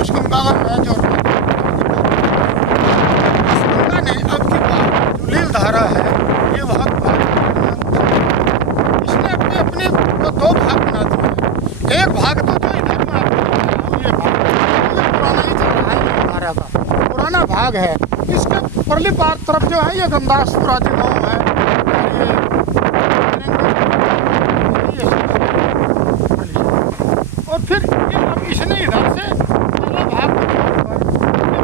उस गंगा का मैं जो उस गंगा ने अब की बार जो लील धारा है ये बहुत इसने अपने अपने को दो भाग बना दिए। एक भाग तो जो इधर में आपको बता रहा हूँ ये भाग ये पुराना ही चल रहा है, लील धारा का पुराना भाग है। इसके परली पार तरफ जो है ये गंदासपुर आदि गाँव है और फिर अब इसने इधर से पहला भाग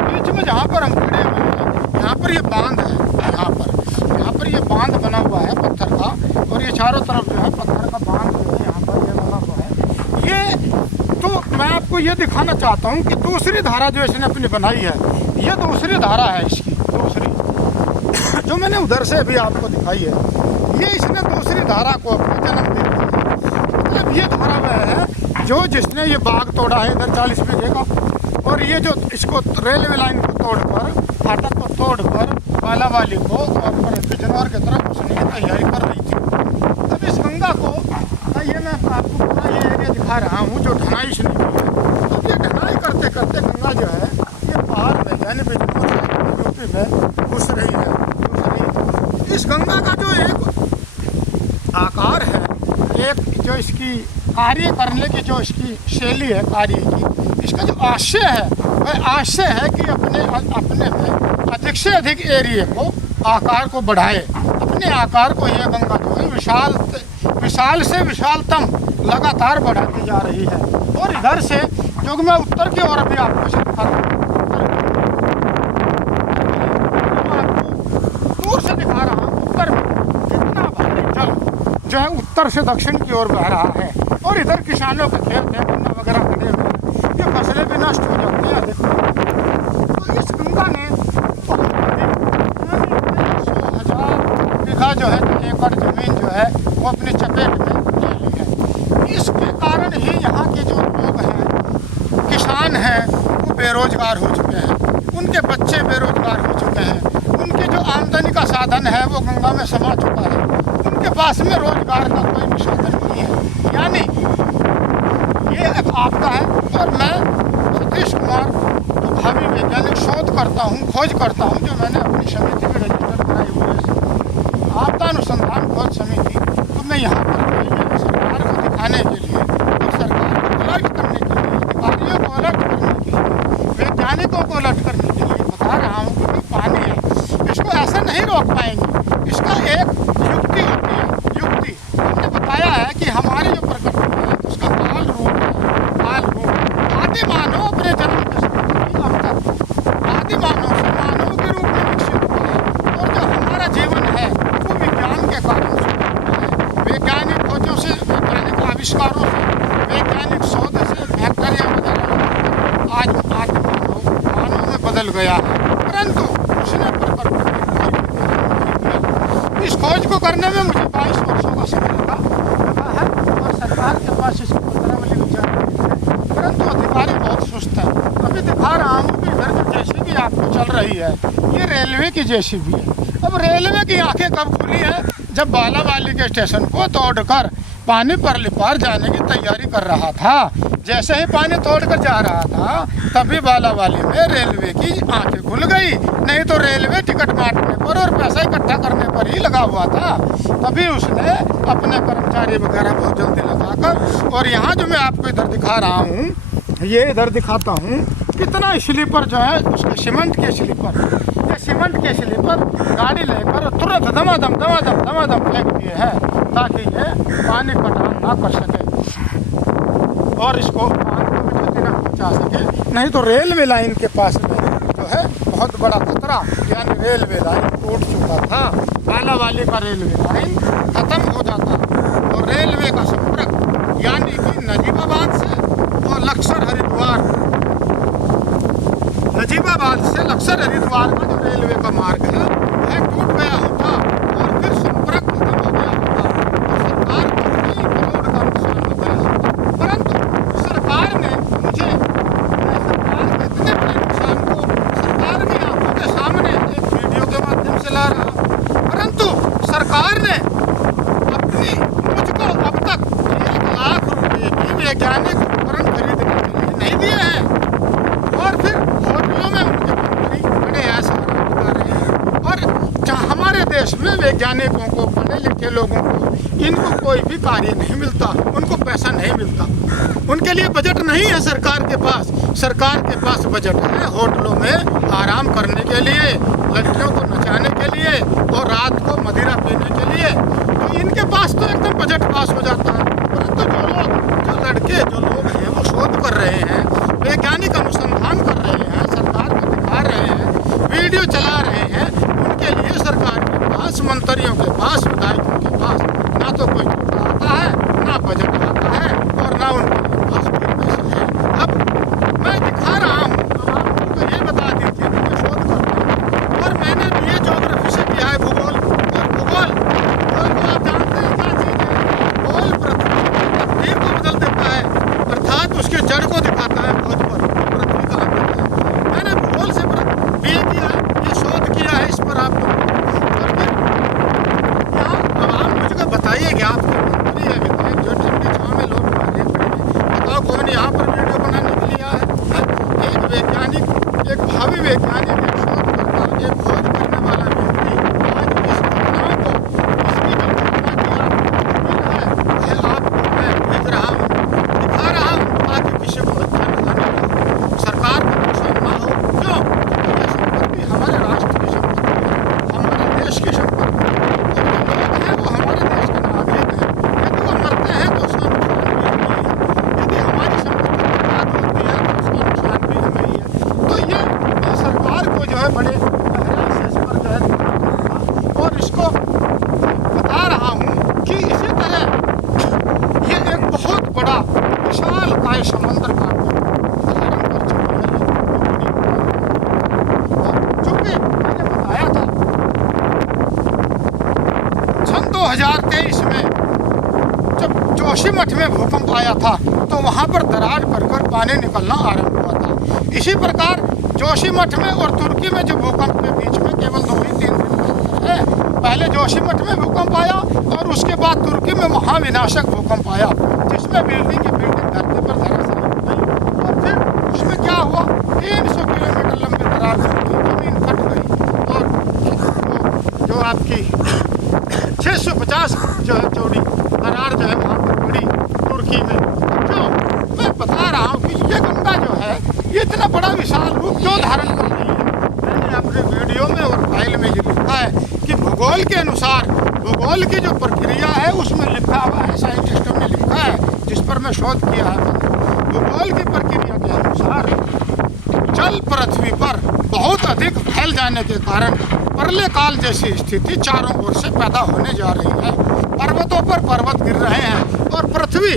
बीच में जहाँ पर हम खड़े हुए हैं यहाँ पर ये बांध है, यहाँ पर ये बांध बना हुआ है पत्थर का और ये चारों तरफ जो है पत्थर का बांध जो है यहाँ पर ये बना हुआ है। ये तो मैं आपको ये दिखाना चाहता हूँ कि दूसरी धारा जो इसने अपनी बनाई है ये दूसरी धारा है इसकी, दूसरी जो मैंने उधर से अभी आपको दिखाई है ये इसने दूसरी धारा को अपना जन्म दे दिया। मतलब ये धारा वह है जो जिसने ये बाग तोड़ा है इधर 40 बीघे का और ये जो इसको रेलवे लाइन को तोड़कर फाटक को तोड़कर बालावाली को और बिजनौर की तरफ उसने तैयारी कर रही थी। अब इस गंगा को ये मैं आपको पूरा ये एरिया दिखा रहा हूँ जो ढनाई इसने की है। तो ये ढनाई करते करते गंगा जो है ये पहाड़ में यानी बिजनौर से यूपी में घुस रही है। इस गंगा का जो एक आकार है, एक जो इसकी कार्य करने की जो इसकी शैली है कार्य की, इसका जो आशय है वह आशय है कि अपने में अधिक से अधिक एरिया को आकार को बढ़ाए। अपने आकार को यह गंगा जो है विशाल से विशालतम लगातार बढ़ाती जा रही है। और इधर से जो मैं उत्तर की ओर भी आपको दूर से दिखा रहा हूँ, उत्तर में कितना भारी जल जो है उत्तर से दक्षिण की ओर बह रहा है और इधर किसानों के खेत है गन्ना वगैरह खड़े हुए हैं, ये फसलें भी नष्ट हो जाती हैं। देखो तो इस गंगा ने 100,000 बीघा जो है एकड़ जमीन जो है वो अपनी चपेट में ले ली है। इसके कारण ही यहाँ के जो लोग हैं किसान हैं वो बेरोजगार हो चुके हैं, उनके बच्चे बेरोजगार हो चुके हैं, उनके जो आमदनी का साधन है वो गंगा में समा चुका है, उनके पास में रोजगार का कोई भी साधन नहीं है। यानी ये एक आपदा है। और मैं सतीश कुमार जो भावी वैज्ञानिक शोध करता हूँ, खोज करता हूँ, जो मैंने अपनी समिति में रजिस्टर कराई हुई है आपदा अनुसंधान खोज समिति, तो मैं यहाँ पर सरकार को दिखाने के लिए और सरकार को अलर्ट करने के लिए, अधिकारियों को अलर्ट करने के लिए, वैज्ञानिकों को अलर्ट करने के लिए बता रहा हूँ कि पानी है इसको ऐसे नहीं रोक पाएंगे। इसका एक युक्ति होती है, युक्ति हमने बताया है कि हमारी जो प्रकृति है उसका काल रूप है, काल रूप आदि मानव अपने जन्म के समय अब तक आदि मानव से मानव के रूप में विकसित हुआ है और जो हमारा जीवन है वो विज्ञान के कारण से है। वैज्ञानिक खोजों से, वैज्ञानिक आविष्कारों से, वैज्ञानिक शोध से बैक्टीरिया वगैरह आज मानव में बदल गया है, परंतु उसने प्रकृति इस खोज को करने में मुझे 22 वर्षों का समय लगा है और सरकार के पास इसकी पत्रावली विचार है, परंतु अधिकारी बहुत सुस्त है। अभी दिखा रहा हूँ कि इधर की जेसीबी आपको चल रही है, ये रेलवे की जेसीबी है। अब रेलवे की आंखें कब खुली है? जब बालावाली के स्टेशन को तोड़कर पानी पर लिपार जाने की तैयारी कर रहा था। जैसे ही पानी तोड़कर जा रहा था तभी बालावाली में रेलवे की आंखें खुल गई, नहीं तो रेलवे टिकट बांटने पर और पैसा इकट्ठा करने पर ही लगा हुआ था। तभी उसने अपने कर्मचारी वगैरह बहुत जल्दी लगाकर, और यहाँ जो मैं आपको इधर दिखा रहा हूँ, ये इधर दिखाता हूँ कितना स्लीपर जो है उसके सीमेंट के स्लीपर, ये सीमेंट के स्लीपर गाड़ी लेकर तुरंत दमादम फेंक दिए हैं ताकि ये पानी कटान ना कर सके और इसको पानी को भी ना पहुँचा सके। नहीं तो रेलवे लाइन के पास में जो है बहुत बड़ा खतरा, यानी रेलवे लाइन टूट चुका था, बालावाली का रेलवे लाइन खत्म हो जाता और रेलवे का संपर्क यानी कि नजीबाबाद से और लक्सर हरिद्वार, नजीबाबाद से लक्सर हरिद्वार का जो रेलवे का मार्ग है वह टूट गया होता और फिर संपर्क खत्म हो गया होता और सरकार को कई करोड़ का नुकसान हो गया होता। परंतु सरकार ने सरकार के इतने बड़े नुकसान को सरकार की आंखों के सामने एक वीडियो के माध्यम से ला रहा, परंतु सरकार ने मुझको अब तक 1 लाख रुपए की वैज्ञानिक उपकरण खरीदने के लिए नहीं दिए हैं। वैज्ञानिकों को, पढ़े लिखे लोगों को, इनको कोई भी कार्य नहीं मिलता, उनको पैसा नहीं मिलता। उनके लिए बजट नहीं है सरकार के पास। सरकार के पास बजट है होटलों में आराम करने के लिए, लड़कियों को नचाने के लिए और रात को मदिरा पीने के लिए। तो इनके पास तो एकदम बजट पास हो जाता है। परंतु जो लड़के जो लोग हैं वो शोध कर रहे हैं, वैज्ञानिक अनुसंधान कर रहे हैं, सरकार को दिखा रहे हैं, वीडियो चला रहे हैं, उनके लिए सरकार के पास, मंत्रियों के पास, विधायकों के पास ना तो कोई छोटा आता है, ना बजट आता है और ना उनके पास कोई पैसे हैं। अब मैं दिखा रहा हूँ, अब आप तो ये बता दीजिए कि मैं शोध करता हूँ और मैंने BA ज्योग्राफी से किया है भूगोल। और भूगोल को आप जानते हैं क्या चीज़ है? भूगोल पृथ्वी की तकदीर को बदल देता है, अर्थात उसके जड़ को दिखाता है भोज पर पृथ्वी का आकार है। मैंने भूगोल से BA किया है, ये शोध किया है इस पर आपको। और फिर यहाँ अब आप मुझको बताइए कि आपके मंत्री है, विधायक जो ठंडी छाँव में लोग मारे पड़े हैं, बताओ कौन यहाँ पर वीडियो बनाने के लिए आया है? एक वैज्ञानिक, एक भावी वैज्ञानिक, एक शोधकर्ता, एक खोज करने वाला व्यक्ति आज इस घटना को, इसकी जो घटना की आपको है, यह आपको मैं भेज रहा हूँ, दिखा रहा हूँ ताकि किसी को जानकारी हो, सरकार को नुकसान ना हो। क्यों? यह संपत्ति हमारे राष्ट्र की संपत्ति है, हमारे देश की संपत्ति है और जो लोग हैं वो हमारे देश के नागरिक हैं। यदि वो मरते हैं तो उसका नुकसान भी हमें ही है, यदि हमारी संपत्ति बर्बाद होती है तो उसका नुकसान भी हमें ही है। तो ये मैं सरकार को जो है बड़े गहराई से इस पर जो है दिखा और इसको बता रहा हूँ कि इसी तरह ये एक बहुत बड़ा विशाल काय समंदर का पहाड़ों पर चढ़ चूँकि मैंने बताया था सन 2023 में जब जोशीमठ में भूकंप आया था तो वहाँ पर दरार कर पानी निकलना आरंभ हुआ था। इसी प्रकार जोशीमठ में और तुर्की में जो भूकंप के बीच में केवल 2-3 दिन का अंतर है। पहले जोशीमठ में भूकंप आया और उसके बाद तुर्की में महाविनाशक भूकंप आया जिसमें बिल्डिंग की बिल्डिंग धरती पर धराशायी हो गई। और फिर उसमें क्या हुआ, 300 किलोमीटर लंबी दरार जमीन फट गई और जो आपकी 650 जो है चौड़ी दरार जो है वहाँ पर पड़ी तुर्की में। क्यों? मैं बता रहा हूँ कि ये गंगा जो है ये इतना बड़ा विशाल रूप क्यों धारण कर रही है। मैंने अपने वीडियो में और फाइल में ये लिखा है कि भूगोल के अनुसार, भूगोल की जो प्रक्रिया है उसमें लिखा हुआ है, साइंटिस्टों ने लिखा है जिस पर मैं शोध किया है। भूगोल की प्रक्रिया के अनुसार जल पृथ्वी पर बहुत अधिक फैल जाने के कारण प्रलय काल जैसी स्थिति चारों ओर से पैदा होने जा रही है। पर्वतों पर पर्वत गिर रहे हैं और पृथ्वी,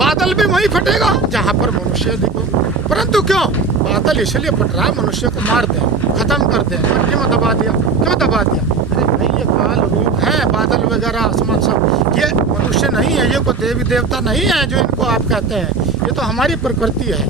बादल भी वहीं फटेगा जहाँ पर मनुष्य दिखो। परंतु क्यों बादल इसलिए फट रहा है, मनुष्य को मार दे, खत्म कर दे, मिट्टी में दबा दिया। क्यों दबा दिया? अरे भाई ये काल रूप है, बादल वगैरह आसमान सब, ये मनुष्य नहीं है, ये कोई देवी देवता नहीं है जो इनको आप कहते हैं, ये तो हमारी प्रकृति है।